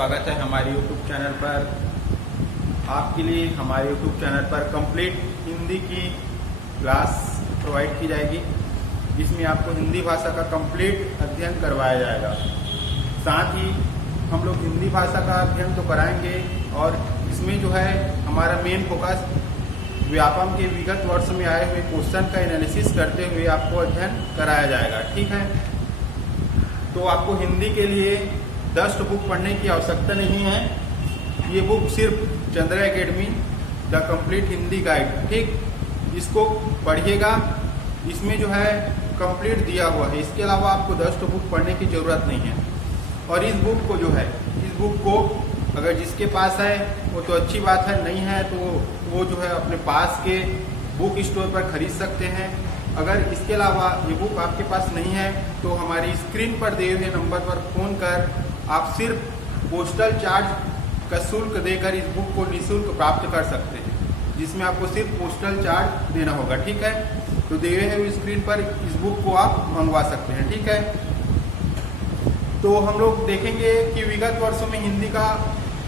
स्वागत है हमारे YouTube चैनल पर। आपके लिए हमारे YouTube चैनल पर कंप्लीट हिंदी की क्लास प्रोवाइड की जाएगी, जिसमें आपको हिंदी भाषा का कंप्लीट अध्ययन करवाया जाएगा। साथ ही हम लोग हिंदी भाषा का अध्ययन तो कराएंगे और इसमें जो है हमारा मेन फोकस व्यापम के विगत वर्ष में आए हुए क्वेश्चन का एनालिसिस करते हुए आपको अध्ययन कराया जाएगा। ठीक है, तो आपको हिंदी के लिए 10 बुक पढ़ने की आवश्यकता नहीं है। ये बुक सिर्फ Chandra academy the complete Hindi guide, ठीक, इसको पढ़िएगा। इसमें जो है कंप्लीट दिया हुआ है। इसके अलावा आपको 10 बुक पढ़ने की ज़रूरत नहीं है। और इस बुक को जो है, इस बुक को अगर जिसके पास है वो तो अच्छी बात है, नहीं है तो वो जो है अपने पास के बुक स्टोर पर खरीद सकते हैं। अगर इसके अलावा ये बुक आपके पास नहीं है तो हमारी स्क्रीन पर दिए हुए नंबर पर फ़ोन कर आप सिर्फ पोस्टल चार्ज का शुल्क देकर इस बुक को निःशुल्क प्राप्त कर सकते हैं, जिसमें आपको सिर्फ पोस्टल चार्ज देना होगा। ठीक है, तो दिए हुए स्क्रीन पर इस बुक को आप मंगवा सकते हैं। ठीक है, तो हम लोग देखेंगे कि विगत वर्षों में हिंदी का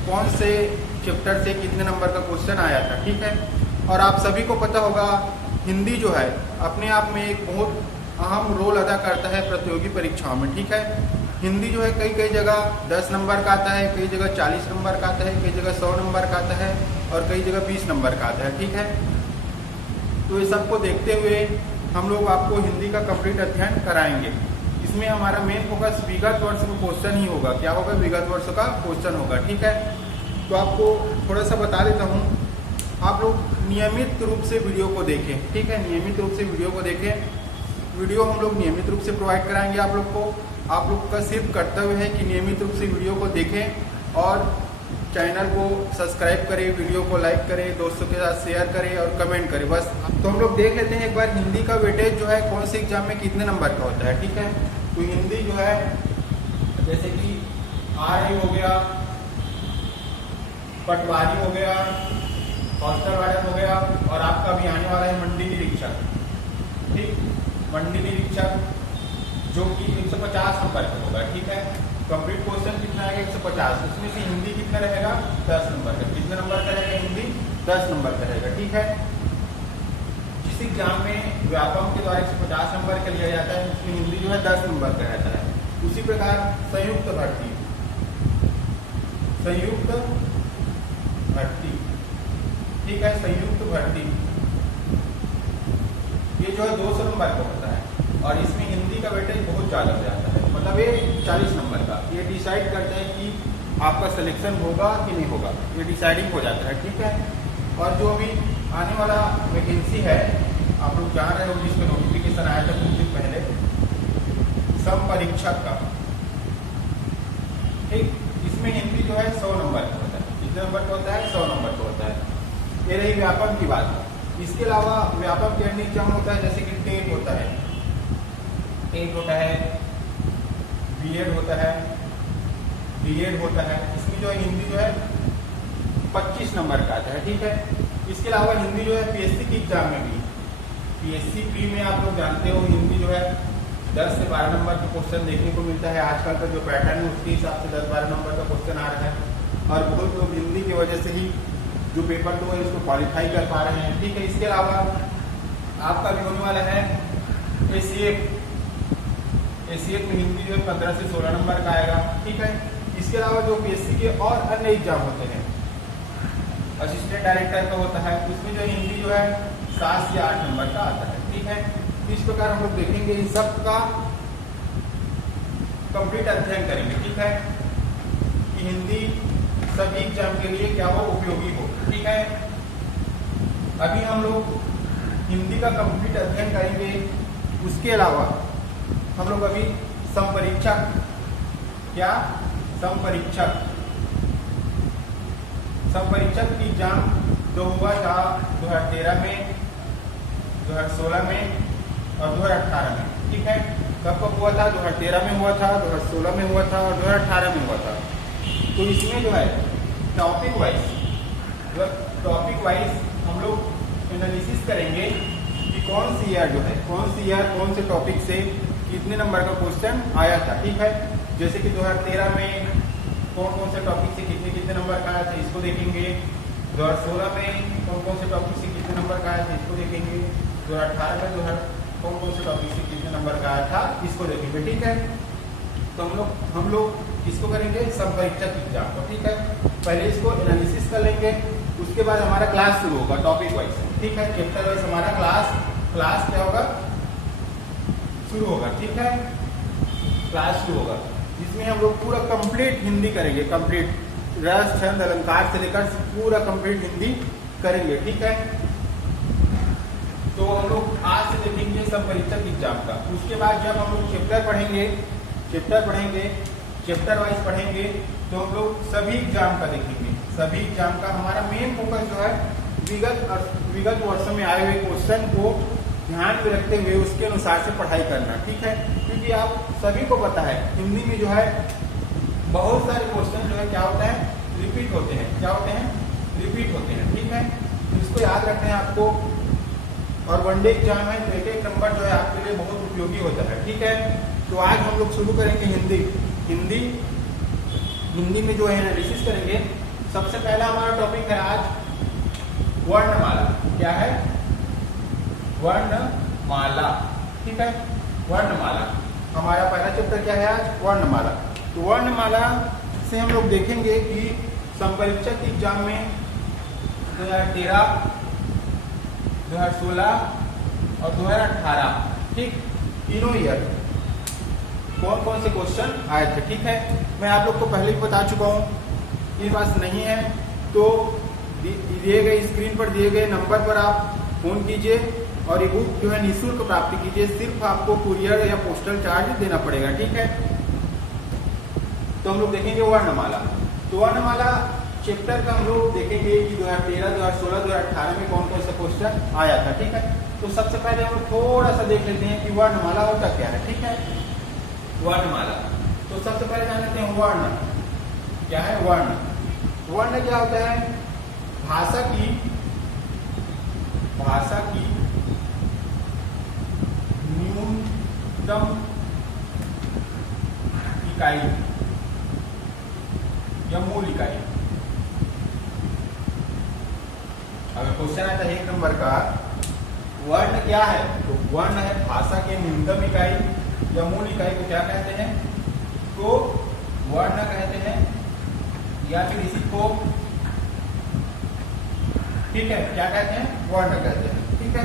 कौन से चैप्टर से कितने नंबर का क्वेश्चन आया था। ठीक है, और आप सभी को पता होगा हिंदी जो है अपने आप में एक बहुत अहम रोल अदा करता है प्रतियोगी परीक्षाओं में। ठीक है, हिंदी जो है कई जगह 10 नंबर का आता है, कई जगह 40 नंबर का आता है, कई जगह 100 नंबर का आता है और कई जगह 20 नंबर का आता है। ठीक है, तो ये सबको देखते हुए हम लोग आपको हिंदी का कंप्लीट अध्ययन कराएंगे। इसमें हमारा मेन फोकस विगत वर्ष का क्वेश्चन ही होगा। क्या होगा? विगत वर्ष का क्वेश्चन होगा। ठीक है, तो आपको थोड़ा सा बता देता हूँ, आप लोग नियमित रूप से वीडियो को देखें। ठीक है, नियमित रूप से वीडियो को देखें। वीडियो हम लोग नियमित रूप से प्रोवाइड कराएंगे आप लोग को। आप लोग का सिर्फ कर्तव्य है कि नियमित रूप से वीडियो को देखें और चैनल को सब्सक्राइब करें, वीडियो को लाइक करें, दोस्तों के साथ शेयर करें और कमेंट करें। बस तो हम लोग देख लेते हैं एक बार हिंदी का वेटेज जो है कौन से एग्जाम में कितने नंबर का होता है। ठीक है, तो हिंदी जो है जैसे कि RI हो गया, पटवारी हो गया, हॉस्टल वार्डन हो गया और आपका अभी आने वाला है मंडी निरीक्षक। ठीक, मंडी निरीक्षक जो कि 150 नंबर का होगा। ठीक है, कंप्लीट क्वेश्चन कितना आएगा? 150। उसमें से हिंदी कितना रहेगा? 10 नंबर का। कितने नंबर का रहेगा? हिंदी 10 नंबर का रहेगा। ठीक है, जिस एग्जाम में व्यापम के द्वारा 150 नंबर का लिया जाता है उसमें हिंदी जो है 10 नंबर का रहता है। उसी प्रकार संयुक्त भर्ती, संयुक्त भर्ती, ठीक है, संयुक्त भर्ती ये जो है 200 नंबर का होता है और इसमें हिंदी का वेटेज बहुत ज़्यादा हो जाता है। मतलब ये 40 नंबर का, ये डिसाइड करता है कि आपका सिलेक्शन होगा कि नहीं होगा, ये डिसाइडिंग हो जाता है। ठीक है, और जो अभी आने वाला वैकेंसी है आप लोग जान रहे हो, जिसमें नोटिफिकेशन आया था कुछ दिन पहले, सम परीक्षक का। ठीक, इसमें हिंदी जो है 100 नंबर का होता है। कितने नंबर का होता है? 100 नंबर का होता है। ये रही व्यापम की बात। इसके अलावा व्यापम के अन्य एग्जाम होता है, जैसे कि टेट होता है, टेट होता है, बीएड होता है, डीएड होता है। इसमें जो है हिंदी जो है 25 नंबर का आता है। ठीक है, इसके अलावा हिंदी जो है PSC की एग्जाम में भी, PSC प्री में आप लोग जानते हो हिंदी जो है 10 से 12 नंबर का क्वेश्चन देखने को मिलता है। आजकल का जो पैटर्न है उसके हिसाब से 10-12 नंबर का क्वेश्चन आ रहा है और बहुत लोग हिंदी की वजह से ही जो पेपर 2 है इसको क्वालिफाई कर पा रहे हैं। ठीक है, इसके अलावा आपका भी होने वाला है ACF में हिंदी जो है 15 से 16 नंबर का आएगा। ठीक है, इसके अलावा जो PSC के और अन्य एग्जाम होते हैं, असिस्टेंट डायरेक्टर का होता है, उसमें जो हिंदी जो है 7 से 8 नंबर का आता है। ठीक है, इस प्रकार हम लोग देखेंगे, इन सब का कंप्लीट अध्ययन करेंगे। ठीक है, कि हिंदी सभी एग्जाम के लिए क्या हो, उपयोगी हो। ठीक है, अभी हम लोग हिंदी का कंप्लीट अध्ययन करेंगे। उसके अलावा हम लोग अभी संपरीक्षक, क्या संपरीक्षक, संपरीक्षक की एग्जाम जो हुआ था 2013 में, 2016 में और 2018 में। ठीक है, कब कब हुआ था? 2013 में हुआ था, 2016 में हुआ था और 2018 में हुआ था। तो इसमें जो है टॉपिक वाइज हम लोग एनालिसिस करेंगे कि कौन सी ईयर जो है, कौन सी ईयर कौन से टॉपिक से कितने नंबर का क्वेश्चन आया था। ठीक है, जैसे कि 2013 में कौन कौन से टॉपिक से कितने कितने नंबर का आया था इसको देखेंगे। 2016 में कौन कौन से टॉपिक से कितने नंबर का आया था इसको देखेंगे। 2018 में कौन कौन से टॉपिक से कितने नंबर का आया था इसको देखेंगे। ठीक है, तो हम लोग इसको करेंगे संपरीक्षक एग्जाम को। ठीक है, पहले इसको एनालिसिस कर लेंगे, उसके बाद हमारा क्लास शुरू होगा टॉपिक वाइज। ठीक है, चैप्टर वाइज हमारा क्लास क्या होगा, शुरू होगा। ठीक है, क्लास शुरू होगा जिसमें हम लोग पूरा कंप्लीट हिंदी करेंगे, कंप्लीट रस छंद अलंकार से लेकर पूरा कंप्लीट हिंदी करेंगे। ठीक है, तो हम लोग आज से देखेंगे संपरीक्षक एग्जाम का। उसके बाद जब हम लोग चैप्टर पढ़ेंगे, चैप्टर वाइज पढ़ेंगे, तो हम लोग सभी एग्जाम का देखेंगे। सभी एग्जाम का हमारा मेन फोकस जो है विगत वर्षों में आए हुए क्वेश्चन को ध्यान में रखते हुए उसके अनुसार से पढ़ाई करना। ठीक है, क्योंकि आप सभी को पता है हिंदी में जो है बहुत सारे क्वेश्चन जो है क्या होता है, रिपीट होते हैं। क्या होते हैं, रिपीट होते हैं। ठीक है, तो इसको याद रखना है आपको। और वनडे एग्जाम है तो एक नंबर जो है आपके लिए बहुत उपयोगी होता है। ठीक है, तो आज हम लोग शुरू करेंगे हिंदी में जो है एनालिसिस करेंगे। सबसे पहला हमारा टॉपिक है आज वर्णमाला। क्या है, वर्णमाला। ठीक है, वर्णमाला हमारा पहला चैप्टर क्या है आज, वर्णमाला। तो वर्णमाला से हम लोग देखेंगे कि संपरीक्षक एग्जाम में 2013, 2016 और 2018 ठीक तीनों ईयर कौन कौन से क्वेश्चन आए थे। ठीक है, मैं आप लोग को पहले ही बता चुका हूँ। ये बात नहीं है तो दिए गए स्क्रीन पर दिए गए नंबर पर आप फोन कीजिए और ये बुक जो है निःशुल्क प्राप्ति कीजिए। सिर्फ आपको कुरियर या पोस्टल चार्ज देना पड़ेगा। ठीक है, तो हम लोग देखेंगे वर्णमाला। तो वर्णमाला चैप्टर का हम लोग देखेंगे कि 2013, 2016, 2018 में कौन कौन सा क्वेश्चन आया था। ठीक है, तो सबसे पहले हम थोड़ा सा देख लेते हैं कि वर्णमाला होता क्या है। ठीक है, वर्णमाला तो सबसे पहले जान लेते हैं वर्ण क्या है। वर्ण क्या होता है, भाषा की न्यूनतम इकाई या मूल इकाई। अगर क्वेश्चन आता है 1 नंबर का, वर्ण क्या है, तो वर्ण है भाषा के न्यूनतम इकाई या मूल इकाई को क्या कहते हैं, तो वर्ण कहते हैं या फिर इसी को ठीक है क्या कहते हैं, वर्ण कहते हैं। ठीक है,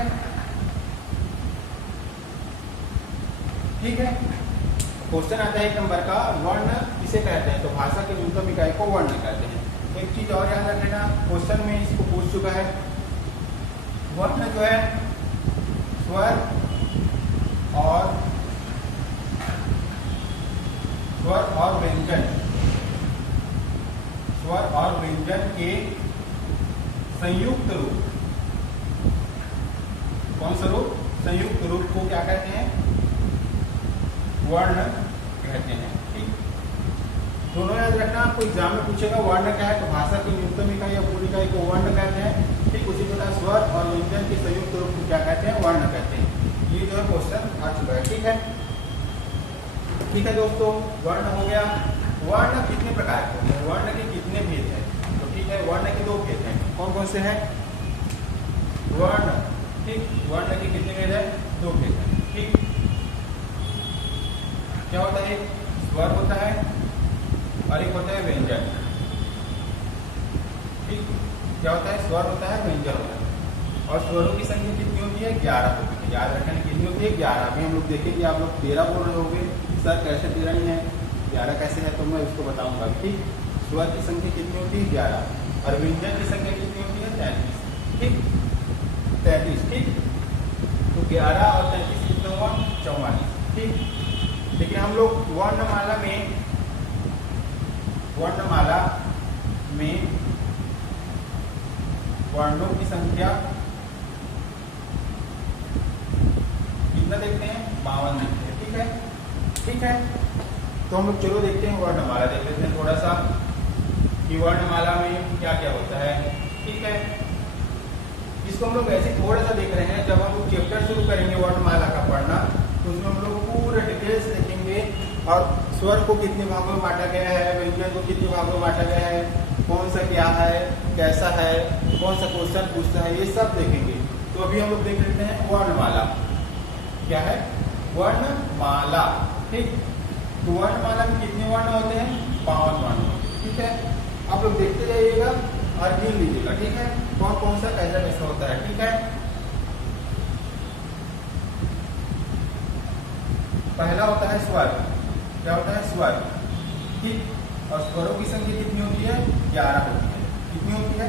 ठीक है, क्वेश्चन आता है 1 नंबर का, वर्ण किसे कहते हैं, तो भाषा के न्यूनतम इकाई को वर्ण कहते हैं। एक चीज और याद रखना, क्वेश्चन में इसको पूछ चुका है, वर्ण जो है स्वर और व्यंजन के संयुक्त रूप, कौन सा रूप, संयुक्त रूप को क्या कहते हैं, वर्ण कहते हैं। ठीक, दोनों याद रखना। आपको एग्जाम में पूछेगा वर्ण क्या है, तो भाषा की न्यूनतम इकाई या पूरी इकाई को वर्ण कहते हैं। ठीक, उसी प्रकार स्वर और व्यंजन के संयुक्त रूप को क्या कहते हैं, वर्ण कहते हैं। ये जो है क्वेश्चन आ चुका है। ठीक है, ठीक है दोस्तों, वर्ण हो गया। वर्ण कितने प्रकार के होते हैं, वर्ण के कितने भेद हैं, तो ठीक है, वर्ण के 2 भेद हैं। कौन कौन से हैं, वर्ण, ठीक, वर्ण के कितने भेद हैं, 2 भेद हैं। ठीक, क्या होता है, स्वर होता है और एक होता है व्यंजन। ठीक, क्या होता है, स्वर होता है, व्यंजन होता है। और स्वरों की संख्या कितनी होती है, 11 होती है। याद रखना कितनी होती है, 11। अभी हम लोग देखेंगे, आप लोग 13 बोल रहे होंगे, सर कैसे 13 नहीं है, 11 कैसे है, तो मैं उसको बताऊंगा। ठीक, स्वर की संख्या कितनी होती है, 11, और व्यंजन की संख्या कितनी होती है, 33। ठीक, 33। ठीक, तो 11 और 33 कितना हुआ, 44। ठीक, लेकिन हम लोग वर्णमाला में वर्णों की संख्या कितना देखते हैं, 52 देखते हैं। ठीक है, ठीक है, तो हम लोग चलो देखते हैं वर्णमाला, देख लेते हैं थोड़ा सा कि वर्णमाला में क्या क्या होता है। ठीक है, इसको हम लोग ऐसे थोड़ा सा देख रहे हैं। जब हम लोग चैप्टर शुरू करेंगे वर्णमाला का पढ़ना, तो उसमें हम लोग पूरे डिटेल्स देखेंगे और स्वर को कितने भागों में बांटा गया है, व्यंजन को कितने भागों में बांटा गया है, कौन सा क्या है, कैसा है, कौन सा क्वेश्चन पूछता है, ये सब देखेंगे। तो अभी हम लोग देख लेते हैं वर्णमाला। क्या है? वर्णमाला। ठीक, तो वर्णमाला में कितने वर्ण होते हैं? 52 वर्ण। ठीक है, आप लोग देखते जाइएगा और गिन लीजिएगा। ठीक है, कौन कौन सा कैसा कैसा होता है। ठीक है, पहला होता है स्वर। क्या होता है? स्वर। ठीक, और स्वरों की संख्या कितनी होती है? 11 होती है। कितनी होती है?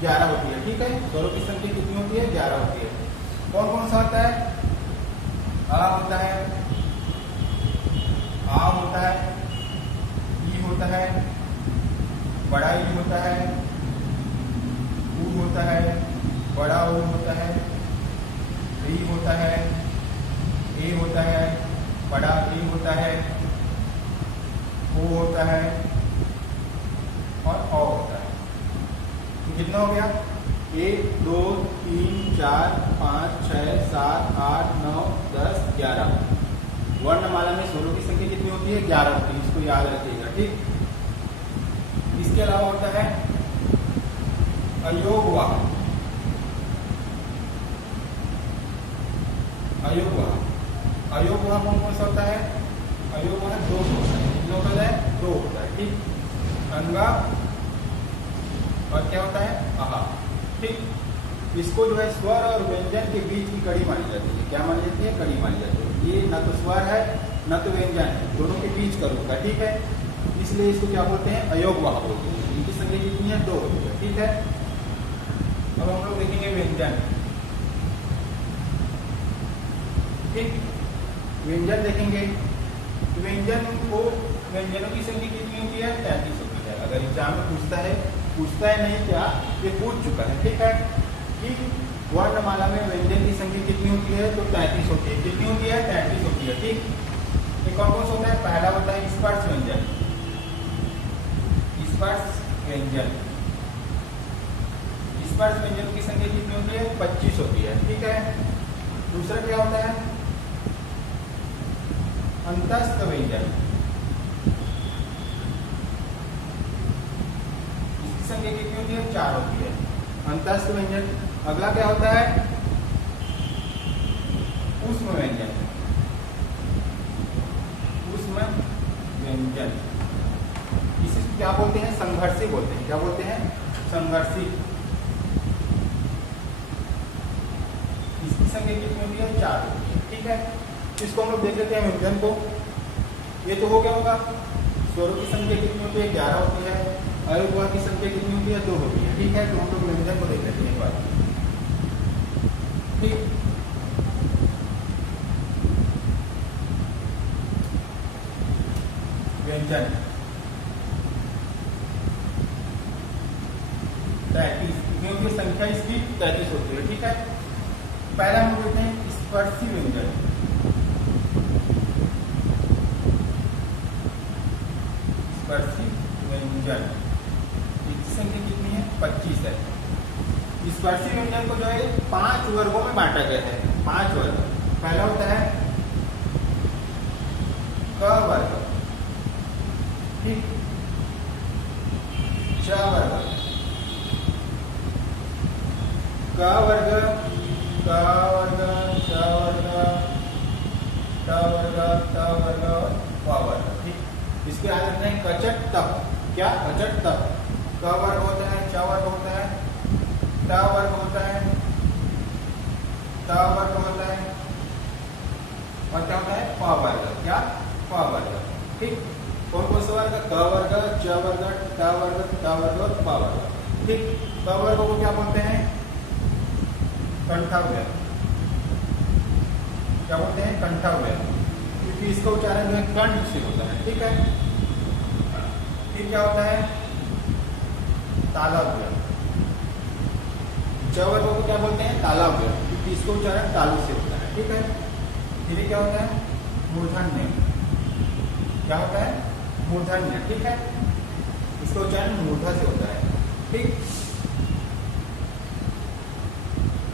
11 होती है। ठीक है, स्वरों की संख्या कितनी होती है? 11 होती है। कौन कौन सा होता है? आ होता है, आ होता है, ई होता है, बड़ा ई होता है, ऊ होता है, बड़ा ऊ होता है, री होता है, ए होता है, बड़ा ई होता है, ओ होता है और औ होता है। तो कितना हो गया? 1 2 3 4 5 6 7 8 9 10 11। वर्णमाला में स्वरों की संख्या कितनी होती है? 11 होती है। इसको याद रखिएगा। ठीक, इसके अलावा होता है अयोगवाह। अयोगवाह, अयोगवाह कौन कौन सा होता है? अयोगवाह 2 होता है। कितना होता है? 2 होता है। ठीक, अंगा और क्या होता है? आहा। ठीक, इसको जो है स्वर और व्यंजन के बीच की कड़ी मानी जाती है। क्या मानी जाती है? कड़ी मानी जाती है। ये न तो स्वर है न तो व्यंजन है, दोनों के बीच का रूप है। ठीक है, इसलिए इसको क्या बोलते हैं? अयोगवाह बोलते हैं। इनकी संख्या कितनी है? 2 होती है। ठीक है, अब हम लोग देखेंगे व्यंजन। ठीक, व्यंजन देखेंगे। व्यंजन को, व्यंजनों की संख्या कितनी होती है? 33 होती है। अगर एग्जाम में पूछता है नहीं, क्या ये पूछ चुका है। ठीक है, कि वर्णमाला में व्यंजन की संख्या कितनी होती है? तो 33 होती है। कितनी होती है? 33 होती है। ठीक, ये कौन कौन सा होता है? पहला होता है स्पर्श व्यंजन। स्पर्श व्यंजन, स्पर्श व्यंजन की संख्या कितनी होती है? 25 होती है। ठीक है, दूसरा क्या होता है? अंतस्थ व्यंजन। इसकी संख्या कितनी होती है? 4 होती है। अंतस्थ व्यंजन। अगला क्या होता है? ऊष्म व्यंजन। ऊष्म व्यंजन, इसे क्या बोलते हैं? संघर्षी बोलते हैं। क्या बोलते हैं? संघर्षी। इसकी संख्या कितनी होती है? 4 होती है। ठीक है, इसको हम लोग देख लेते हैं व्यंजन को। ये तो हो गया होगा। स्वरों की संख्या कितनी होती है? 11 होती है। अयोगवाह की संख्या कितनी होती है? 2 होती है। ठीक है, तो हम लोग व्यंजन को देख लेते हैं एक बार। ठीक, व्यंजन 33, क्योंकि संख्या इसकी 33 होती है। ठीक है, पहला हम देखते हैं स्पर्शी व्यंजन। स्पर्शी व्यंजन, इसकी संख्या कितनी है? 25 है। स्पर्शी व्यंजन को जो है 5 वर्गों में बांटा गया है। 5 वर्ग। पहला होता है क वर्ग। ठीक, च वर्ग, क वर्ग, क वर्ग, च वर्ग, ट वर्ग, त वर्ग, व वर्ग। ठीक, इसके याद रखना है कचट तप। क्या? कचट तप। क वर्ग होता है, च वर्ग होता है, ट वर्ग होता है, त वर्ग होता है और क्या होता है? प वर्ग। क्या? प वर्ग। ठीक, कौन कौन सा वर्ग? क वर्ग, च वर्ग, ट वर्ग, त वर्ग और प वर्ग। ठीक, क वर्ग को क्या बोलते हैं? कंठव्य। क्या बोलते हैं? कंठव्य, क्योंकि इसका उच्चारण जो है कंठ से होता है। ठीक है, फिर क्या होता है? तालव्य। च वर्ग को क्या बोलते हैं? तालव्य, क्योंकि इसका उच्चारण तालु से होता है। ठीक है, फिर क्या होता है? मूर्धन्य। क्या होता है? मूर्धन्य। ठीक है, इसका उच्चारण मूर्धा से होता है। ठीक,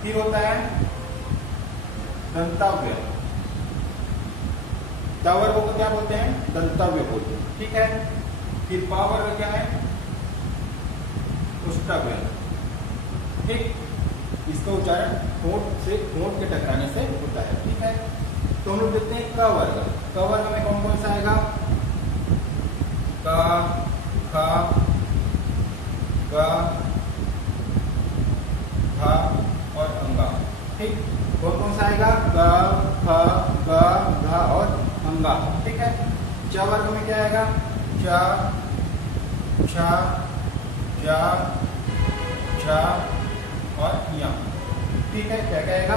फिर होता है दंतव्य। ट वर्ग को क्या बोलते हैं? दंतव्य बोलते हैं, ठीक है। फिर प वर्ग क्या है? उष्टव्य, ठीक। इसका उच्चारण होंठ के टकराने से होता है, ठीक है। तो हम लोग देखते हैं क वर्ग। क वर्ग में कौन कौन सा आएगा? क, ख, ग, घ और अंगा, ठीक। कौन कौन सा आएगा? क, ख, ग, घ और अंगा, ठीक है। च वर्ग में क्या आएगा? च, छ, ज, झ और ञ, ठीक है। क्या क्या आएगा?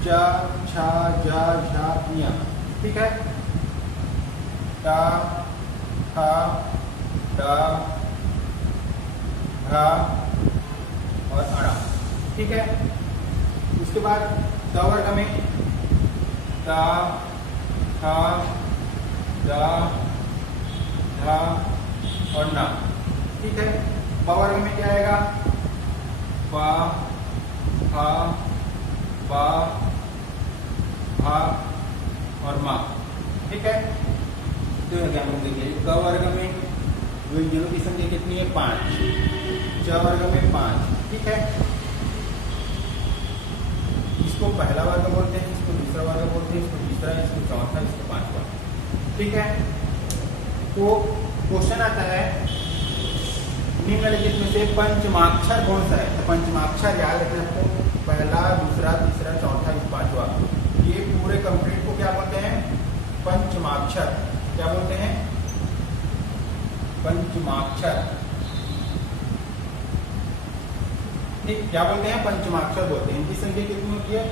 च, छ, ज, झ, ञ, ठीक है। ट, ठ, ड, घ और अण, ठीक है। उसके बाद ट वर्ग में ट, ठ, ड, ढ और न, ठीक है। प वर्ग में क्या आएगा? प, फ, ब, भ और म, ठीक है। तो क्या हम देखिए, क वर्ग में व्यंजनों की संख्या कितनी है? 5। च वर्ग में 5, ठीक है। इसको पहला वर्ग बोलते हैं, इसको दूसरा वर्ग बोलते हैं, इसको तीसरा, इसको चौथा, इसको पांचवा, ठीक है। तो क्वेश्चन आता है निम्नलिखित में से पंचमाक्षर कौन सा है? तो पंचमाक्षर याद रखना आपको, पहला, दूसरा, तीसरा, चौथा, पांचवा, ये पूरे कंप्लीट को क्या बोलते हैं? पंचमाक्षर। क्या बोलते हैं? पंचमाक्षर, ठीक। क्या बोलते हैं? पंचमाक्षर बोलते हैं। इनकी संख्या कितनी होती है?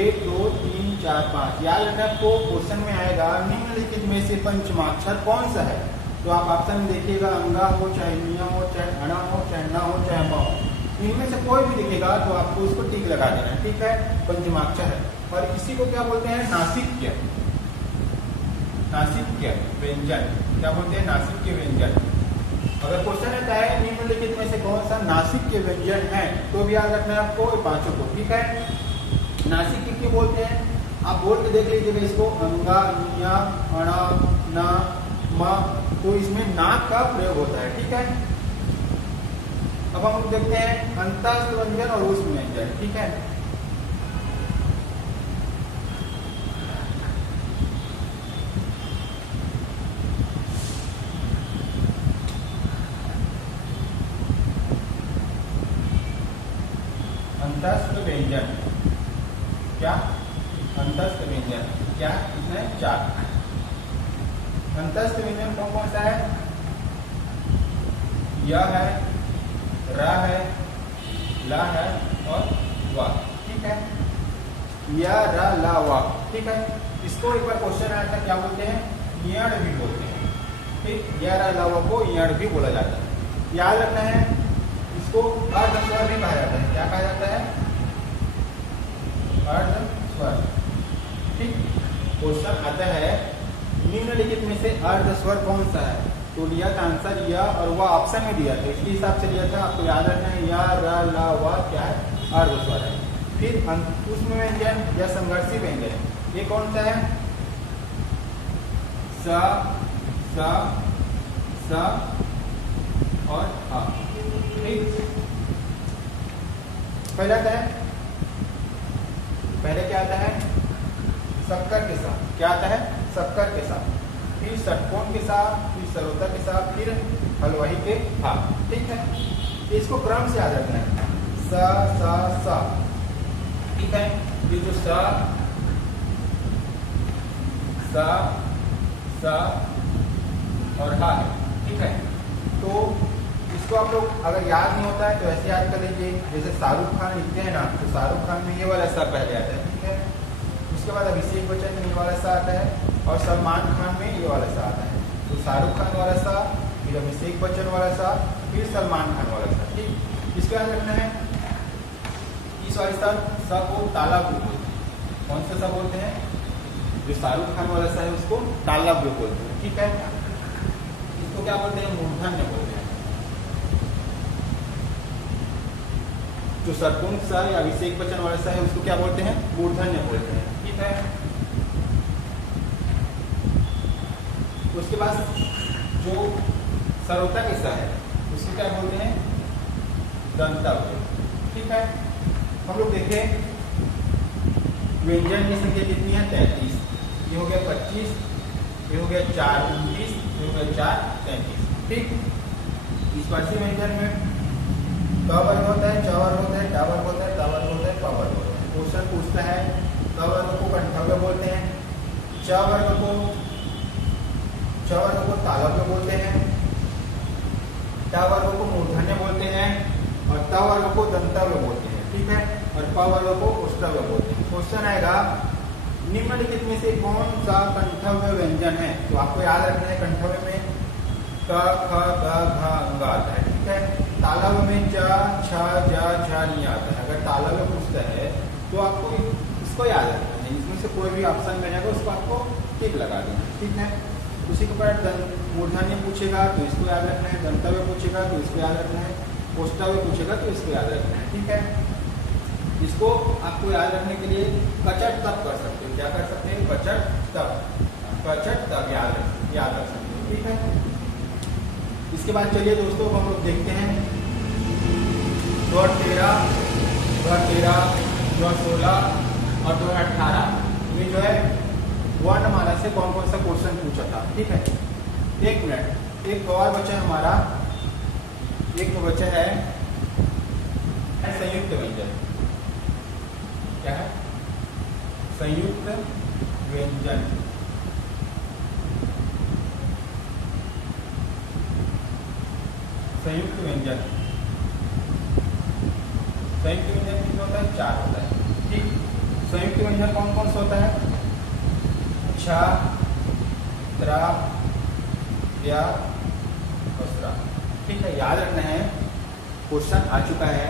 1, 2, 3, 4, 5। याद रखना आपको, क्वेश्चन में आएगा निम्नलिखित में से पंचमाक्षर कौन सा है? तो आप ऑप्शन में देखिएगा, अंगा हो, चाहे निया हो, चाहे अणा हो, चाहे न हो, चाहे म हो, इनमें से कोई भी दिखेगा तो आपको उसको टिक लगा देना है, ठीक है। पंचमाक्षर है। और इसी को क्या बोलते हैं? नासिक्य। नासिक्य व्यंजन। क्या बोलते हैं? नासिक्य व्यंजन। अगर क्वेश्चन आता है निम्नलिखित में से कौन सा नासिक्य व्यंजन है, तो भी याद रखना है आपको पांचों को, ठीक है। नासिक्य क्यों बोलते हैं? आप बोल के देख लीजिएगा इसको, अंगा, निया, अणा, न, म, तो इसमें नाक का प्रयोग होता है, ठीक है। अब हम लोग देखते हैं अंतस्थ व्यंजन और ऊष्म व्यंजन, ठीक है। अंतस्थ व्यंजन, क्या? अंतस्थ व्यंजन क्या? कितने? 4। अंतस्थ व्यंजन कौन कौन सा है? य है, र है, ल है और व, ठीक है। य, र, ल, व, ठीक है। इसको एक बार क्वेश्चन आया था, क्या बोलते हैं? यण भी बोलते हैं, ठीक। य, र, ल, व को यण भी बोला जाता है। याद रखना है, इसको अर्धस्वर भी कहा जाता है। क्या कहा जाता है? अर्धस्वर, ठीक। क्वेश्चन आता है निम्नलिखित में से अर्धस्वर कौन सा है? तो लिया था आंसर य, और वह ऑप्शन में दिया था, इसके हिसाब से लिया था। आपको याद रखना है य, र, ल, व क्या है? अर्धस्वर है। फिर ऊष्म व्यंजन या संघर्षी व्यंजन, ये कौन सा है? स, स, स और ह, ठीक। पहला क्या है? पहले क्या आता है? शक्कर के साथ। क्या आता है? शक्कर के साथ, फिर षटकोण के साथ, फिर सरोता के साथ, फिर हलवाई के हाथ, ठीक है। इसको क्रम से याद रखना है, स, स, स, ठीक है। ये जो स, और हा है, ठीक है। तो इसको आप लोग अगर याद नहीं होता है तो ऐसे याद कर लीजिए, जैसे शाहरुख खान लिखते हैं ना, तो शाहरुख खान में ये वाला सा पहले आता है, ठीक है। उसके बाद अभिषेक बच्चन में ये वाला सा आता है, और सलमान खान में ये वाला सा आता है। तो शाहरुख खान वाला सा, फिर अभिषेक बच्चन वाला सा, फिर सलमान खान वाला सा, ठीक। इसके बाद रखना है इस वाले सा को तालाब बोलते हैं। कौन सा सा बोलते हैं? जो शाहरुख खान वाला सा है उसको तालाब बोलते हैं, ठीक है। इसको क्या बोलते हैं? मूर्धन्य बोलते हैं। जो षटकोण सा या अभिषेक बच्चन वाला सा है उसको क्या बोलते हैं? मूर्धन्य बोलते हैं, ठीक है। उसके बाद जो सरोता के स है उसको क्या बोलते हैं, दंतव्य। ठीक है, हम लोग देखें व्यंजन की संख्या कितनी है, 33। ये हो गया 25, ये हो गया 4 29, ये हो गया 4 33। ठीक, स्पर्शी व्यंजन में क वर्ग होता है, च वर्ग होता है, ट वर्ग होता है, त वर्ग होता है, प वर्ग होता है। क्वेश्चन पूछता है क वर्ग को कंठव्य बोलते हैं, च वर्ग को तालव्य बोलते हैं, ट वर्ग को मूर्धन्य बोलते हैं और त वर्ग को दंतव्य बोलते हैं। ठीक है, और प वर्ग को ओष्ठव्य बोलते हैं। क्वेश्चन आएगा निम्नलिखित में से कौन सा कंठव्य व्यंजन है। तो आपको याद रखना है कंठव्य में क ख ग घ अंग आता है। ठीक है, तालव्य में च छ ज झ नहीं आता है। अगर तालव्य पूछता है तो आपको इसको याद रखना है, इसमें से कोई भी ऑप्शन बनेगा उसको आपको टिक लगा देना। ठीक है, उसी के बाद मूर्धन्य पूछेगा तो इसको याद रखना है, दंतव्य पूछेगा तो इसको याद रखना है, ओष्ठव्य पूछेगा तो इसको याद रखना है। ठीक है, इसको आपको याद रखने के लिए कचट तप कर सकते हो। क्या कर सकते हैं, कचट तप याद रख सकते हो। ठीक है, इसके बाद चलिए दोस्तों हम लोग देखते हैं 2013, 2016 और 2018 में जो है वर्णमाला से कौन कौन सा क्वेश्चन पूछा था। ठीक है, एक मिनट, एक और बचा है हमारा, एक तो बचा है संयुक्त व्यंजन। क्या है, संयुक्त व्यंजन। संयुक्त व्यंजन कितना होता है, 4 होता है। ठीक, संयुक्त व्यंजन कौन कौन सा होता है, छ त्रा या स्रा। ठीक है, याद रखना है, क्वेश्चन आ चुका है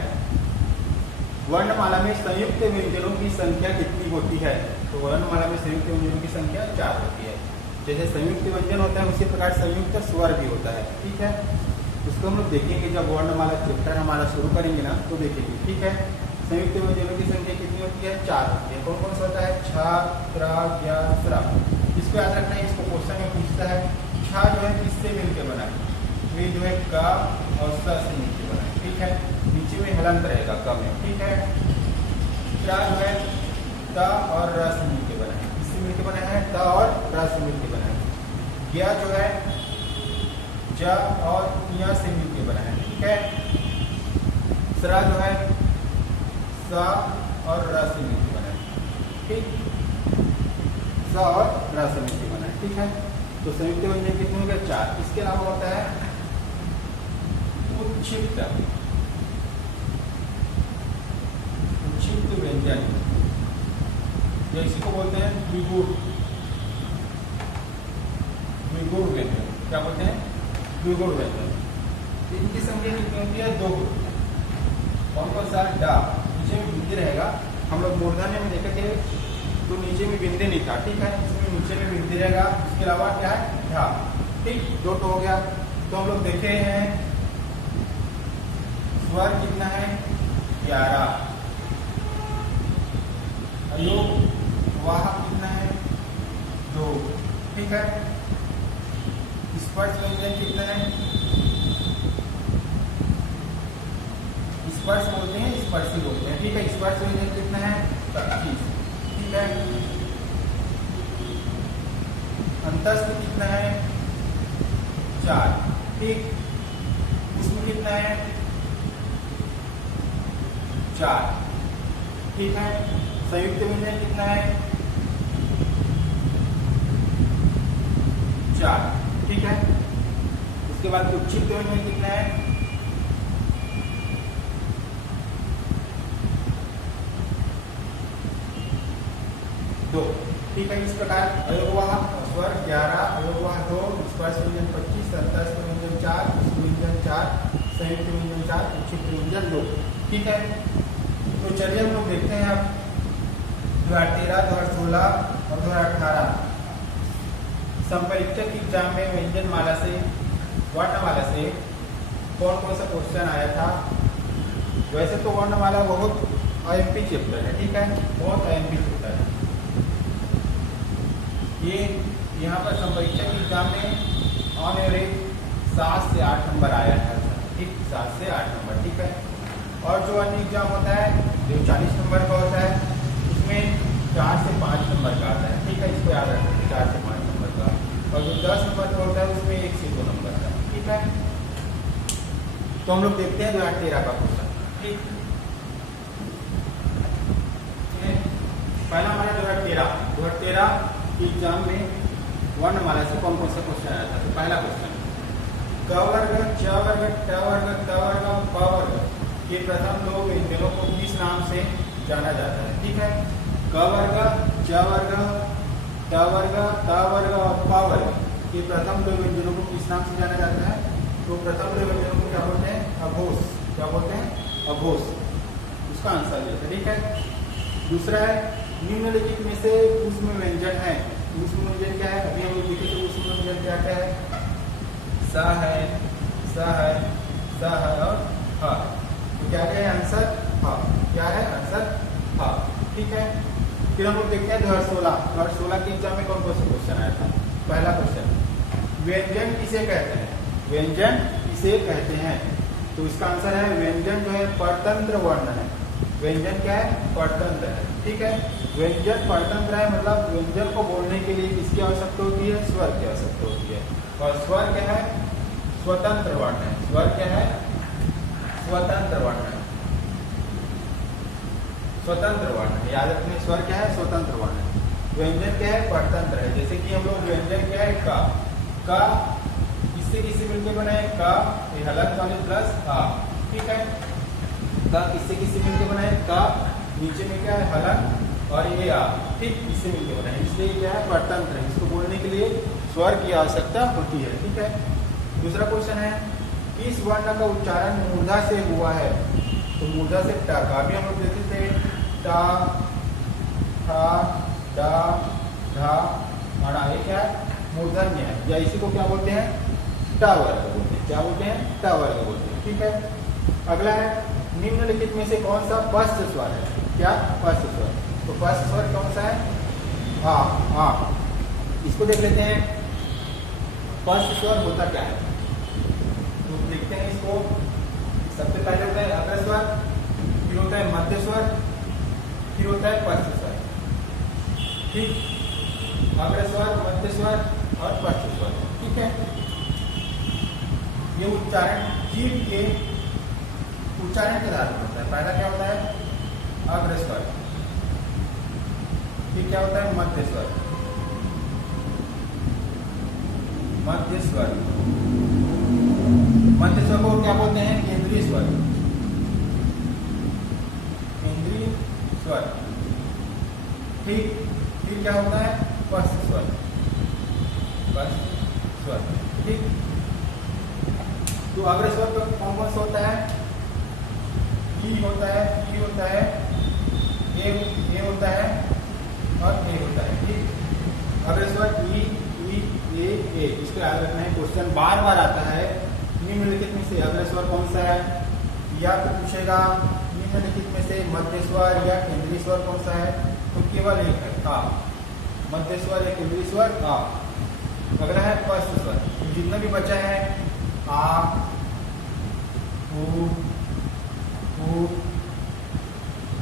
वर्णमाला में संयुक्त व्यंजनों की संख्या कितनी होती है। तो वर्णमाला में संयुक्त व्यंजनों की संख्या 4 होती है। जैसे संयुक्त व्यंजन होता है उसी प्रकार संयुक्त स्वर भी होता है। ठीक है, उसको हम लोग देखेंगे जब वर्णमाला चैप्टर हमारा शुरू करेंगे ना तो देखेंगे। ठीक है, संयुक्त व्यंजनों की संख्या कितनी होती है, 4 होती है। कौन कौन सा होता है, छ त्रा या स्रा। इसको याद रखना है, इसको क्वेश्चन में पूछता है छ जो है किससे मिलकर बना है, वे जो है क और स से मिलकर बना है। ठीक है, नीचे में हलंत रहेगा क में। ठीक है, त्रा जो है त और र से मिलकर बना है, किससे मिलकर बना है, त और र से मिलकर बना है। ज्ञ जो है ज और य से मिलकर बना है। ठीक है, स्रा जो है स और र से मिलकर बना है। ठीक, स और र से मिलकर बना है। ठीक है, तो संयुक्त व्यंजन कितने हो गए, 4। इसके अलावा होता है उच्छिष्ट व्यंजन, जो इसी को बोलते हैं द्विगुण व्यंजन। क्या बोलते हैं, द्विगुण व्यंजन। इनकी संख्या कितनी होती है, 2 होती है। कौन कौन सा, डा, नीचे में बिंदी रहेगा। हम लोग मूर्धन्य में देखे थे तो नीचे में बिंदी नहीं था। ठीक है, इसमें नीचे में बिंदी रहेगा। इसके अलावा क्या है, ढा। ठीक, 2 तो हो गया। तो हम लोग देखे हैं स्वर कितना है, 11। अयोग वाहक कितना है, 2। ठीक है, स्पर्श व्यंजन कितना है, स्पर्श बोलते हैं, स्पर्शी बोलते हैं। ठीक है, स्पर्श व्यंजन कितना है, 25। ठीक है, अंतस्थ कितना है, 4। ठीक, इसमें कितना है, 4। ठीक है, संयुक्त व्यंजन कितना है, 4। ठीक है, उसके बाद उच्छिष्ट व्यंजन कितना है, 2। ठीक है, इस प्रकार अयोगवाह स्वर 11, अयोगवाह 2, स्पर्श व्यंजन 25, अंतस्थ व्यंजन 4, व्यंजन 4, संयुक्त व्यंजन 4, उच्छिष्ट व्यंजन 2। ठीक है, तो चलिए हम लोग देखते हैं अब 2013, 2016 और 2018 संपरीक्षक एग्जाम में व्यंजन माला से, वर्णमाला से कौन कौन सा क्वेश्चन आया था। वैसे तो वर्णमाला बहुत आईएमपी चैप्टर है। ठीक है, बहुत आईएमपी चैप्टर है ये। यहाँ पर संपरीक्षक एग्जाम में ऑन एवरेज 7 से 8 नंबर आया है, ठीक, 7 से 8 नंबर, ठीक है। और जो अन्य एग्जाम होता है जो 40 नंबर का होता है, उसमें 4 से 5 नंबर का आता है, ठीक है, इसको याद रखें, 4 से 5 नंबर का। और जो 10 नंबर का होता है उसमें 1 से 2 नंबर का, ठीक है। तो हम लोग देखते हैं 2013 का क्वेश्चन, ठीक। पहला हमारा 2013 की एग्जाम में वर्णमाला से कौन कौन सा क्वेश्चन आया था। तो पहला क्वेश्चन, क वर्ग, च वर्ग, ट वर्ग, त वर्ग, प वर्ग के प्रथम दो व्यंजनों को किस नाम से जाना जाता है, ठीक है। क वर्ग, च वर्ग, ट वर्ग, त वर्ग और प वर्ग के प्रथम दो व्यंजनों को किस नाम से जाना जाता है। तो प्रथम दो व्यंजनों को क्या बोलते हैं, अघोष, क्या बोलते हैं, अघोष, उसका आंसर ये है, ठीक है। दूसरा है, निम्नलिखित में से ऊष्म व्यंजन है, ऊष्म व्यंजन क्या है, अभी हम लोग देखे तो ऊष्म व्यंजन क्या क्या है, स है, स है, स है और ह। तो क्या है आंसर, ह, क्या है आंसर, ह, ठीक है। फिर हम लोग देखते हैं 2016 के एग्जाम में कौन कौन सा क्वेश्चन आया था। पहला क्वेश्चन, व्यंजन किसे कहते हैं, व्यंजन किसे कहते हैं। तो इसका आंसर है, व्यंजन जो है परतंत्र वर्ण है, व्यंजन क्या है, परतंत्र है, ठीक है। व्यंजन परतंत्र है, मतलब व्यंजन को बोलने के लिए किसकी आवश्यकता होती है, स्वर की आवश्यकता होती है। और स्वर क्या है, स्वतंत्र वर्ण है, स्वर क्या है, स्वतंत्र वर्ण है, स्वतंत्र वर्ण है, याद रखना, स्वर क्या है, स्वतंत्र वर्ण है। व्यंजन क्या है, परतंत्र है। जैसे कि हम लोग व्यंजन क्या है, का किससे किससे मिलकर बना है, का हलंत वाले प्लस आ, ठीक है। का किससे किससे मिलकर बना है, का नीचे में क्या है हलन और ये आ, ठीक, इससे मिलकर बना है, इसलिए क्या है, परतंत्र है। इसको बोलने के लिए स्वर की आवश्यकता होती है, ठीक है। दूसरा क्वेश्चन है, किस वर्ण का उच्चारण मूर्धा से हुआ है। तो मूर्धा से टा का, अभी हम लोग देखे थे टा, ठा, डा, ढा, अड़ा, ये क्या है, मूर्धन्य है, या इसी को क्या बोलते हैं, टा वर्ग बोलते हैं, क्या बोलते हैं, टा वर्ग बोलते हैं, ठीक है। अगला है, निम्नलिखित में से कौन सा पश्च स्वर है, क्या, पश्च स्वर। तो पश्च स्वर कौन सा है, आ, इसको देख लेते हैं, पश्च स्वर होता क्या है। तो देखते हैं इसको, सबसे पहले होता है अग्र स्वर, फिर होता है मध्य स्वर, फिर होता है पश्च स्वर, ठीक। अग्र स्वर, मध्य स्वर और पश्च स्वर, ठीक है। ये उच्चारण जीभ के उच्चारण के आधार पर होता है। पहला क्या होता है, अग्र स्वर, फिर क्या होता है, मध्य स्वर, मध्य स्वर, मध्य स्वर को क्या बोलते हैं, केंद्रीय स्वर, केंद्रीय स्वर, ठीक। फिर क्या होता है, पश्च स्वर, पश्च स्वर, ठीक। तो अग्र स्वर तो कौन कौन सा होता है, ई होता है, ई होता है, ए होता है और ए होता है, ठीक। अग्र स्वर ई, ए, इसको याद रखना है, क्वेश्चन बार बार आता है। निम्नलिखित में से अग्र स्वर कौन सा है, या तो पूछेगा निम्नलिखित में से मध्य स्वर या केंद्रीय स्वर कौन सा है। तो केवल एक है, आ, मध्य स्वर या केंद्रीय स्वर, आ। अगला है पश्च स्वर, जितना भी बचा है, आ, उ,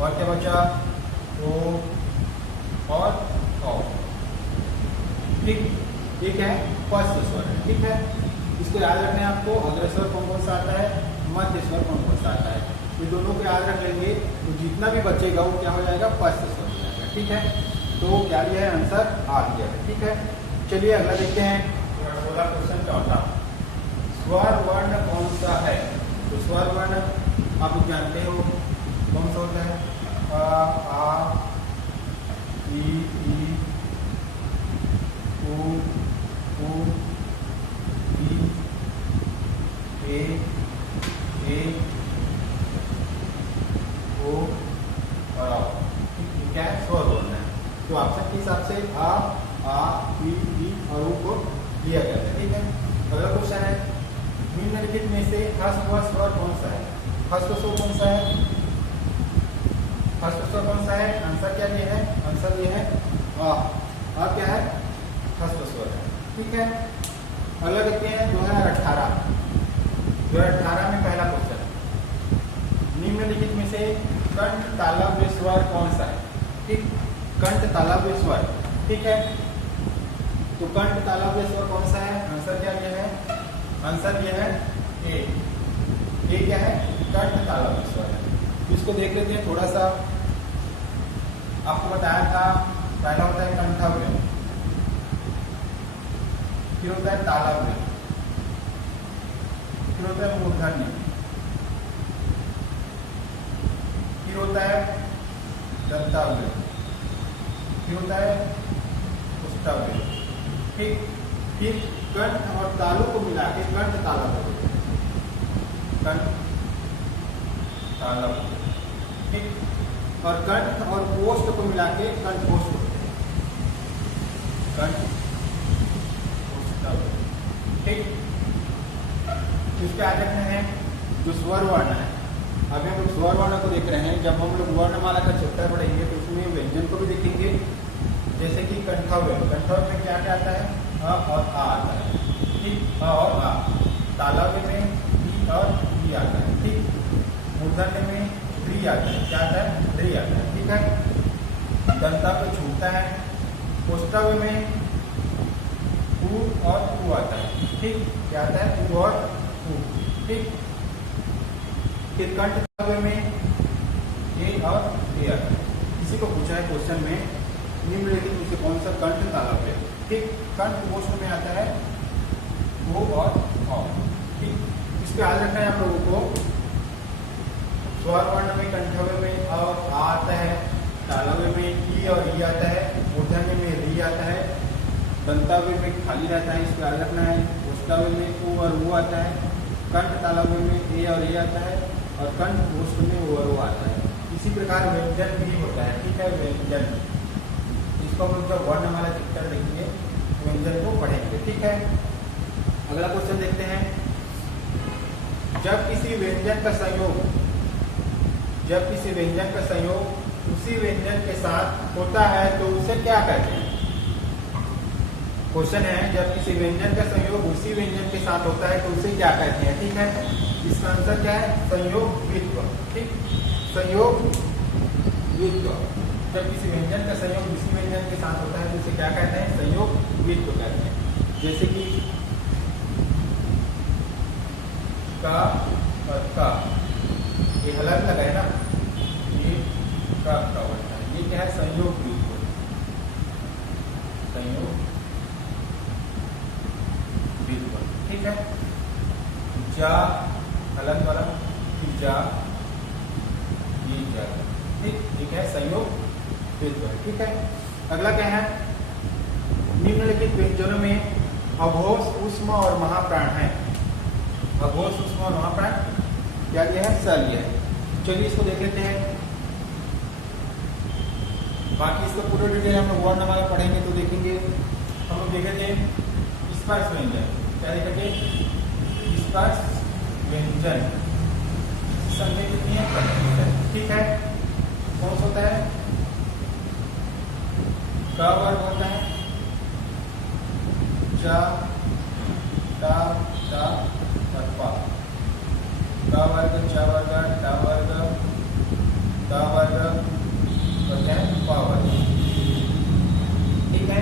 और क्या बचा, ओ और औ, ठीक। ये क्या है, पश्च स्वर है, ठीक है। इसको याद रखना है आपको, अग्र स्वर कौन कौन सा आता है, मध्य स्वर कौन कौन सा आता है, ये दोनों को याद रख लेंगे तो जितना भी बचेगा वो क्या हो जाएगा, पश्च स्वर हो जाएगा, ठीक है। तो क्या लिया है, आंसर आ गया है, ठीक है। चलिए अगला देखते हैं, 16 क्वेश्चन चौथा, स्वर वर्ण कौन सा है। तो स्वर वर्ण आप जानते हो कौन सा होता है, आ, ई, उ, ई, ए, ओ और आ, क्या है, स्वर वर्ण है। तो ऑप्शन के हिसाब से आ, ई और उ को लिया गया है, ठीक है। अगला क्वेश्चन है, निम्नलिखित में से ह्रस्व स्वर कौन सा है। ह्रस्व स्वर कौन सा है, ह्रस्व स्वर कौन सा है, आंसर क्या ये है, आंसर ये है आ क्या है, ह्रस्व स्वर है, ठीक है। अगला देखते हैं 2018 में पहला क्वेश्चन, निम्नलिखित में से कंठ तालव्य स्वर कौन सा है? ठीक, कंठ तालव्य स्वर, ठीक है। तो कंठ तालव्य स्वर कौन सा है? आंसर क्या है? आंसर ये है ए। ये क्या है? कंठ तालव्य स्वर है। इसको देख लेते हैं थोड़ा सा। आपको बताया था पहला होता है कंठव्य, फिर होता है तालव्य, फिर होता है मूर्धन्य, फिर होता है दंताव्य, फिर होता है उष्टाव्य। ठीक, फिर कंठ और तालु को मिला के कंठ तालव्य, कंठ तालव्य। ठीक, और कंठ और कोष्ठ को मिला के कंठ कोष्ठ, कंठ कोष्ठाव्य। ठीक, इसके आगे में है जो स्वर वर्ण है। अभी हम लोग स्वर वर्ण को देख रहे हैं। जब हम लोग वर्णमाला का चैप्टर पढ़ेंगे तो उसमें व्यंजन को भी देखेंगे। जैसे कि कंठव्य, कंठव्य में क्या क्या आता है? अ और आ आता है। ठीक, अ और आ। तालव्य में ई और ई आता है। ठीक, मूर्धन्य में री आता है। क्या आता है? री आता है। ठीक है, दंताव्य छूटता है। कोष्ठाव्य में उ और उ आता है। ठीक, क्या आता है? उ और उ। ठीक, फिर कंठव्य में ए और ए आता है। किसी को पूछा है क्वेश्चन में निम्नलिखित में से कौन सा कंठ तालव्य है? ठीक, कंठ कोष्ठ में आता है ओ और औ। ठीक, इस पे याद रखना है आप लोगों को। स्वर वर्ण में कंठव्य में अ और आ आता है, तालव्य में ई और ई आता है, मूर्धन्य में री आता है, दंताव्य में खाली रहता है, इसको याद रखना है। कोष्ठाव्य में उ और उ आता है, कंठ तालव्य में ए और ए आता है, और कंठ कोष्ठ में ओ और ओ आता है। इसी प्रकार व्यंजन भी होता है। ठीक है, व्यंजन, इसको हम लोग जब वर्णमाला चैप्टर देखेंगे व्यंजन को पढ़ेंगे। ठीक है, अगला क्वेश्चन देखते हैं। जब किसी व्यंजन का संयोग उसी व्यंजन के साथ होता है तो उसे क्या कहते हैं? क्वेश्चन है, जब किसी व्यंजन का संयोग उसी व्यंजन के साथ होता है तो उसे क्या कहते हैं? ठीक है, इसका आंसर क्या है? संयोगवित्व। ठीक, संयोगवित्व। जब किसी व्यंजन का संयोग उसी व्यंजन के साथ होता है तो उसे क्या कहते हैं? संयोगवित्व कहते हैं। जैसे कि का और का, ये हलक लगा है ना, ये का बनता है। ये क्या है? संयोगवित्व। संयोगवित्व। ठीक है, जा हलक वाला, जा, ये जा। ठीक, ये क्या है? संयोगवित्व। ठीक है, अगला क्या है? निम्नलिखित व्यंजनों में अघोष, ऊष्म और महाप्राण है। अघोष, ऊष्म और महाप्राण क्या ये है? सल ये है। चलिए इसको देख लेते हैं। बाकी इसका पूरा डिटेल हम लोग वर्णमाला पढ़ेंगे तो देखेंगे। हम लोग देखेंगे स्पर्श व्यंजन। क्या देखेंगे? स्पर्श व्यंजन। संख्या कितनी है? 25 है। ठीक है, कौन सा होता है? क वर्ग होता है, चा, टा, टा और पा। क वर्ग, च वर्ग, ट वर्ग, ट वर्ग और क्या है? प वर्ग। ठीक है,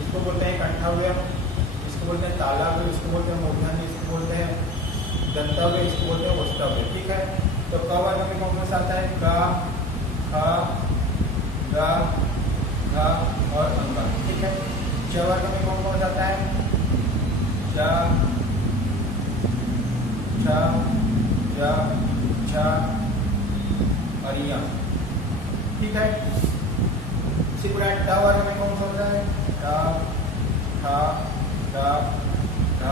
इसको बोलते हैं कंठव्य, इसको बोलते हैं तालव्य, इसको बोलते हैं मूर्धन्य, इसको बोलते हैं दंतव्य, इसको बोलते हैं वष्ट्रव्य। ठीक है, तो क वर्ग में कौन सा आता है? क, ख, ग, घ और अंग। ठीक है, च वर्ग में कौन कौन जाता है? च, छ, ज, छ और य। ठीक है, इसी प्रकार ट वर्ग में कौन सा होता है? ट, ठ, ड, ढ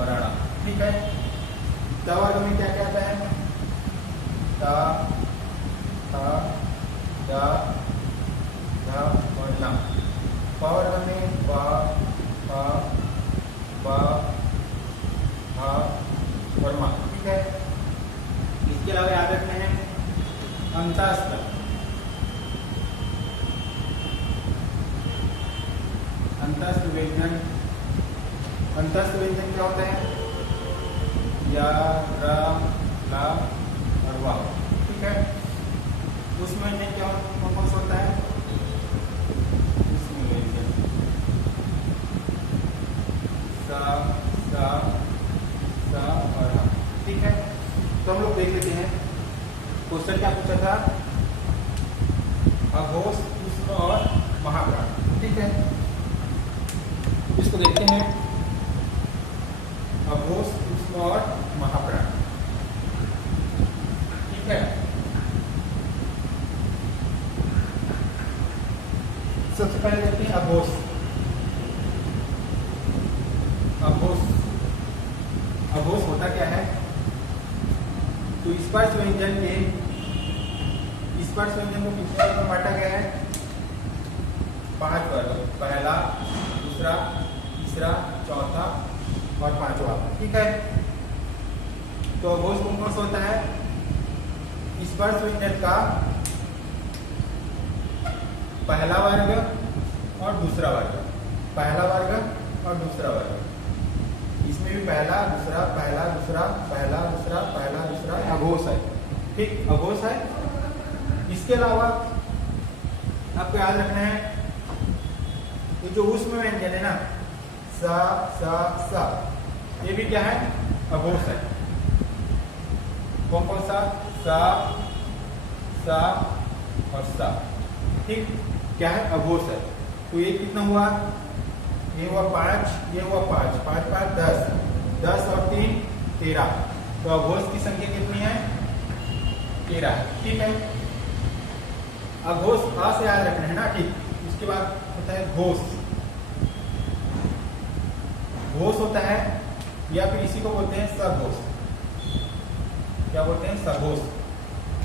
और ण। ठीक है, ट वर्ग में क्या क्या आता है? ट, ठ, ड, ढ और ण। प वर्ग में प, फ, ब, भ और म। ठीक है, इसके अलावा याद रखते हैं अंतास्त्र। अंतास्त्र व्यंजन अंतस्थ व्यंजन क्या होता है? या, रा, ला और वा। ठीक है। उसमें व्यंजन क्या कौन सा होता है? उसमें व्यंजन सा, सा, सा और हा। ठीक है। तो हम लोग देख लेते हैं क्वेश्चन क्या पूछा था। अघोष, पुष्प और महाप्राण। ठीक है। इसको देखते हैं। अघोष, पुष्प और महाप्राण। ठीक है। सबसे पहले देखते हैं अघोष। अघोष, अघोष होता क्या है? तो स्पर्श व्यंजन के, स्पर्श व्यंजन को कितने वर्ग में बांटा गया है? 5 वर्ग। पहला, दूसरा, तीसरा, चौथा और पांचवा। ठीक है। तो अघोष कौन कौन सा होता है? स्पर्श व्यंजन का पहला वर्ग और दूसरा वर्ग। पहला वर्ग और दूसरा वर्ग। इसमें भी पहला, दूसरा, पहला, दूसरा, पहला, दूसरा, पहला, दूसरा अघोष है। ठीक, अघोष है। इसके अलावा आपको याद रखना है ये जो उसमें व्यंजन है ना, सा, सा, सा, ये भी क्या है? अघोष है। कौन कौन सा? सा, सा और सा। ठीक, क्या है? अघोष है। तो ये कितना हुआ? ये हुआ 5, ये हुआ 5, 5, 5, 10, 10 और 3 13। तो अघोष की संख्या कितनी है? 13। ठीक है। अघोष आ से याद रखना है ना। ठीक, इसके बाद होता है घोष। घोष होता है या फिर इसी को बोलते हैं सघोष। क्या बोलते हैं? सघोष।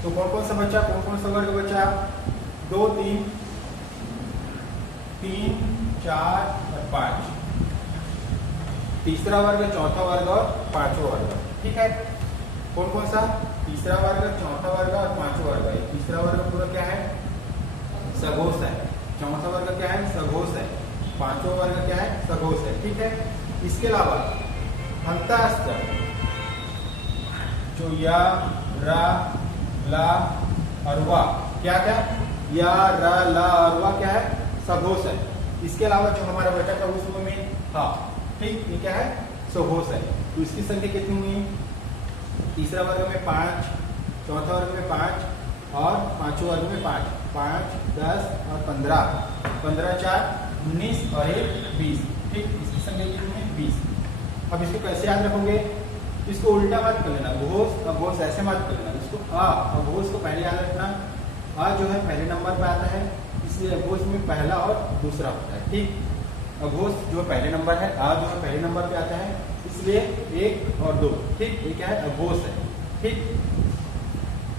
तो कौन कौन सा बचा? कौन कौन सा वर्ग बचा? 2, 3, 3, 4 और 5। तीसरा वर्ग, चौथा वर्ग और पांचवा वर्ग। ठीक है। कौन कौन सा? तीसरा वर्ग, चौथा वर्ग और पांचवा वर्ग। तीसरा वर्ग पूरा क्या है? सघोष है। चौथा वर्ग क्या है? सघोष है। पांचवा वर्ग क्या है? सघोष है। ठीक है। इसके अलावा अंतस्थ जो या, रा, ला और वा, क्या क्या? या, रा, ला और वा क्या है? सघोष है। इसके अलावा जो हमारा बचा था उसमें था। ठीक, ये क्या है? सघोष है। तो इसकी संख्या कितनी हुई? तीसरा वर्ग में 5, चौथा वर्ग में 5 और पांचवा वर्ग में 5, 5, 10 और 15, 15, 4, 19 और 1, 20। ठीक, इसकी संख्या कितनी है? 20। अब इसको कैसे याद रखोगे? इसको उल्टा मत कर लेना। घोष, अघोष ऐसे मत कर लेना। इसको अघोष को पहले याद रखना। आ जो है पहले नंबर पे आता है, इसलिए अघोष में पहला और दूसरा होता है। ठीक, अघोष जो पहले नंबर है, आ जो है पहले नंबर पे आता है, इसलिए 1 और 2। ठीक, ये क्या है? अघोष है। ठीक,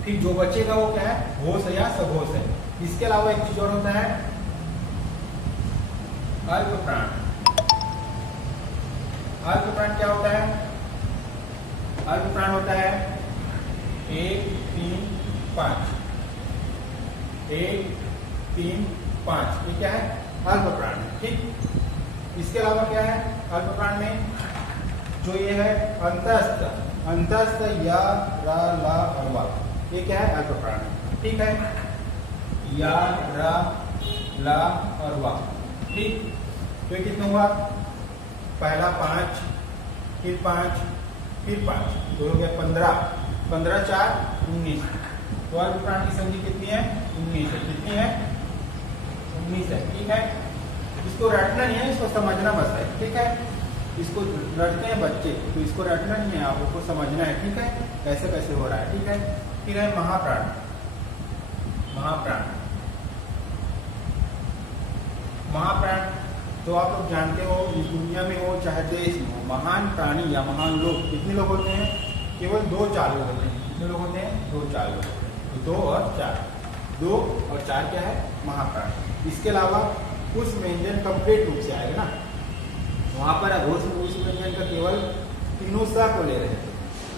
फिर जो बचेगा वो क्या है? घोष है या सघोष है। इसके अलावा एक चीज और होता है, अल्पप्राण। अल्पप्राण क्या होता है? अल्पप्राण होता है 1, 3, 5, 1, 3, 5। ये क्या है? अल्पप्राण। ठीक, इसके अलावा क्या है अल्पप्राण में? जो ये है अंतस्थ, अंतस्थ या, रा, ला और वा, ये क्या है? अल्पप्राण। ठीक है। या, रा, ला और वा। ठीक, तो ये कितना हुआ? पहला 5, फिर 5, फिर 5, तो हो गया 15, 15, 4, 19। तो अल्पप्राण की संख्या कितनी है? 19 है। कितनी है? 19 है। ठीक है। इसको रटना नहीं है, इसको समझना बस है। ठीक है। इसको रटते हैं बच्चे, तो इसको रटना नहीं है, आपको समझना है। ठीक है, कैसे कैसे हो रहा है। ठीक है। फिर है महाप्राण। महाप्राण, महाप्राण तो आप लोग जानते हो, इस दुनिया में हो चाहे देश में हो, महान प्राणी या महान लोग कितने लोग होते हैं? केवल 2-4 लोग होते हैं। कितने लोग होते हैं? 2-4 लोग होते हैं। 2 और 4, 2 और 4 क्या है? महाप्राण। इसके अलावा उस व्यंजन कंप्लीट रूप से आएगा ना, वहाँ पर अघोष में उस व्यंजन का केवल तीनों सा को ले रहे थे,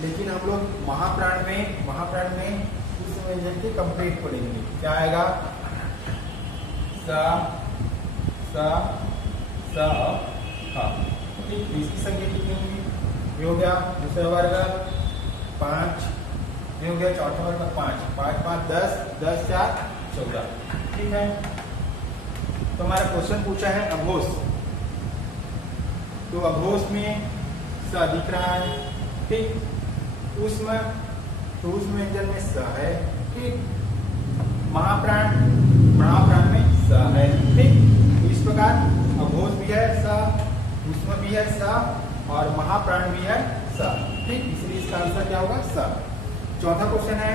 लेकिन हम लोग महाप्राण में उस व्यंजन के कंप्लीट को लेंगे। क्या आएगा? सा, सा, सा, हा। ठीक, इसकी संख्या कितनी होगी, ये हो गया दूसरा वर्ग 5, ये हो गया चौथा वर्ग 5, 5 5 10, 10 4 14। ठीक है, तो हमारा क्वेश्चन पूछा है अघोष, तो अघोष में स दिख रहा है, ठीक, उसमें तो उस व्यंजन में स है, ठीक, महाप्राण में स है, ठीक। इस प्रकार अघोष भी है स, उसमें भी है स और महाप्राण भी है स, ठीक, इसलिए इसका आंसर क्या होगा स। चौथा क्वेश्चन है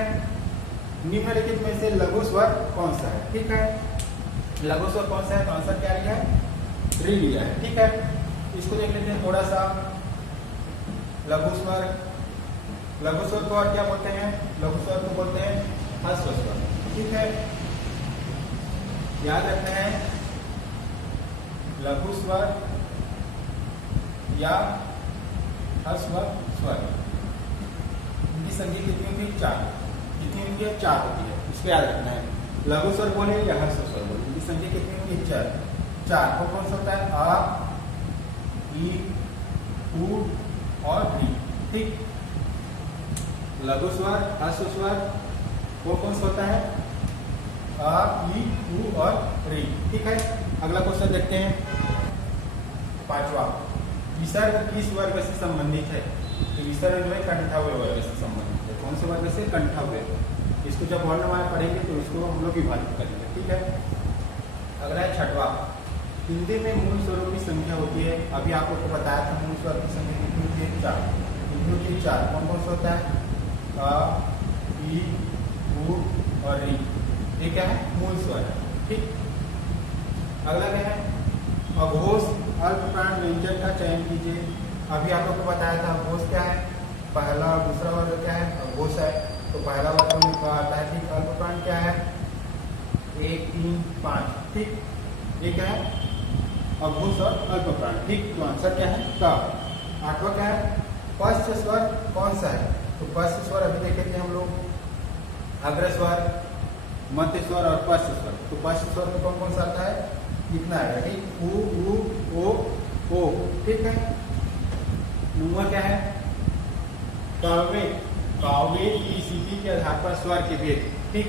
निम्नलिखित में से लघु स्वर कौन सा है, ठीक है, लघु स्वर कौन सा है, तो आंसर क्या लिया है, री लिया है, ठीक है। इसको देख लेते हैं थोड़ा सा। लघु स्वर को और क्या बोलते हैं, लघु स्वर को बोलते हैं ह्रस्व स्वर, ठीक है, याद रखना है लघु स्वर या ह्रस्व स्वर, इनकी संख्या कितनी होती है, 4, कितनी होती है, 4 होती है, इसको याद रखना है। लघु स्वर बोले या ह्रस्व स्वर बोले, इनकी संख्या कितनी होती है, 4 को कौन सा होता है, आ, ई, उ और री, ठीक। लघु स्वर ह्रस्व स्वर वो कौन सा होता है, आ, ई, उ और री, ठीक है। अगला क्वेश्चन देखते हैं, 5वां, विसर्ग किस वर्ग से संबंधित है, तो विसर्ग जो है कंठव्य वर्ग से संबंधित है, कौन से वर्ग से, कंठव्य। इसको जब वर्णमाला पढ़ेंगे तो इसको हम लोग विभाजित करेंगे, ठीक है। अगला है 6वां, हिंदी में मूल स्वरों की संख्या होती है, अभी आप लोग को बताया था मूल स्वर की संख्या कितनी होती है, 4, कितनी होती है, 4, कौन कौन सा होता है, आ, ई, उ और री, ये क्या है, मूल स्वर है, ठीक। अगला क्या है, अघोष अल्पप्राण व्यंजन का चयन कीजिए, अभी आप लोग को बताया था अघोष क्या है, पहला और दूसरा वर्ग क्या है, अघोष है, तो पहला वर्ग में क्या आता है, ठीक, अल्पप्राण क्या है, 1 3 5, ठीक, ये क्या है, अघोष और अल्पप्राण, ठीक, तो आंसर क्या है, का। 8वां क्या है, पश्च स्वर कौन सा है, तो पश्च स्वर अभी देखेंगे हम लोग, अग्र स्वर, मध्य स्वर और पश्च स्वर, तो पश्च स्वर में कौन कौन सा आता है, इतना है, ठीक, उ, ओ, ठीक है। 9वां क्या है, काव्य की स्थिति के आधार पर स्वर के भेद, ठीक,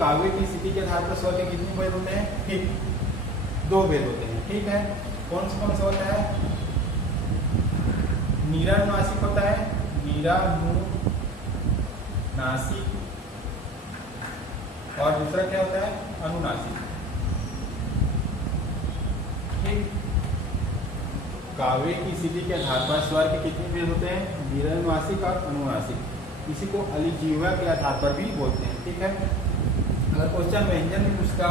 काव्य की स्थिति के आधार पर स्वर के कितने भेद होते हैं, ठीक, 2 भेद होते हैं, ठीक है। कौन सा होता है, नीरानुनासिक होता है, नीरानुनासिक, और दूसरा क्या होता है, अनुनासिक, ठीक। काव्य की स्थिति के आधार पर स्वर के कितने भेद होते हैं, नीरानुनासिक और अनुनासिक, इसी को अलिजीवा के आधार पर भी बोलते हैं, ठीक है। अगर क्वेश्चन व्यंजन में पूछता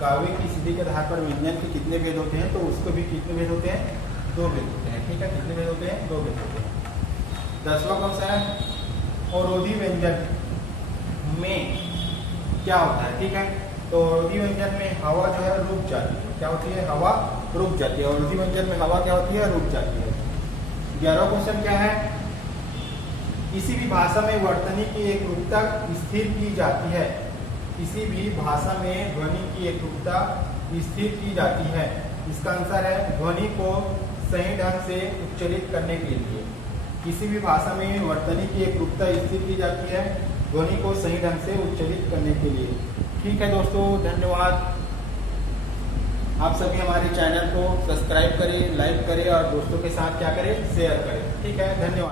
काव्य की स्थिति के आधार पर व्यंजन के कितने भेद होते हैं, तो उसको भी कितने भेद होते हैं, 2 भेद होते हैं, ठीक है, कितने भेद होते हैं, 2 भेद होते हैं। 10वां कौन सा है, अवरोधी व्यंजन में क्या होता है, ठीक है, तो अवरोधी व्यंजन में हवा जो है रुक जाती है, क्या होती है, हवा रुक जाती है, अवरोधी व्यंजन में हवा क्या होती है, रुक जाती है। 11वां क्वेश्चन क्या है, किसी भी भाषा में वर्तनी की एकरूपता स्थिर की जाती है, किसी भी भाषा में ध्वनि की एकरूपता स्थिर की जाती है, इसका आंसर है ध्वनि को सही ढंग से उच्चारित करने के लिए, किसी भी भाषा में वर्तनी की एकरूपता स्थिर की जाती है ध्वनि को सही ढंग से उच्चारित करने के लिए, ठीक है दोस्तों, धन्यवाद। आप सभी हमारे चैनल को सब्सक्राइब करें, लाइक करें और दोस्तों के साथ क्या करें, शेयर करें, ठीक है, धन्यवाद।